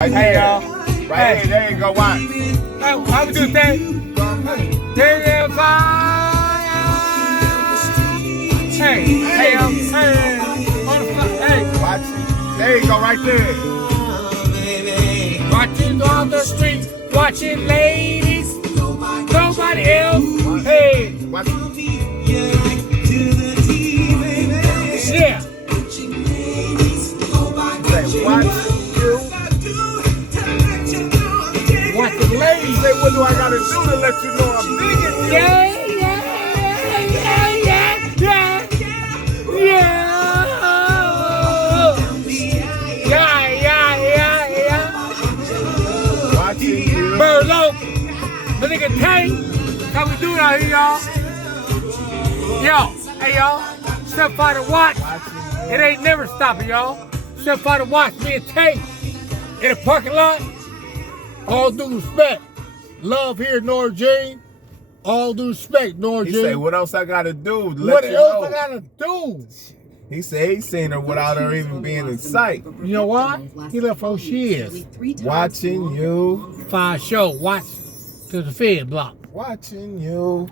Hey y'all, Right here, there you go, watch. how we do that? Hey, y'all, hey, on the front, hey, Watch it. There you go, right there. watching on the street, watching ladies, nobody else, hey, Watch it. yeah. Say, watch you. Watching ladies, Say, what do I gotta do to let you know I'm digging you? yeah, Watching you. Bird Lop, the nigga Tank, how we doing out here, y'all? Yo, hey y'all, step out and watch. It ain't never stopping, y'all. Step out and watch me and Tank in the parking lot. All due respect. Love here, Nora Jean. All due respect, Nora He Jean. say, what else I gotta do to What let you else know? I gotta do? He said he seen her without her even being in sight. You know why? He left who she is. Watching you. 5 show, watch to the Fed block. Watching you.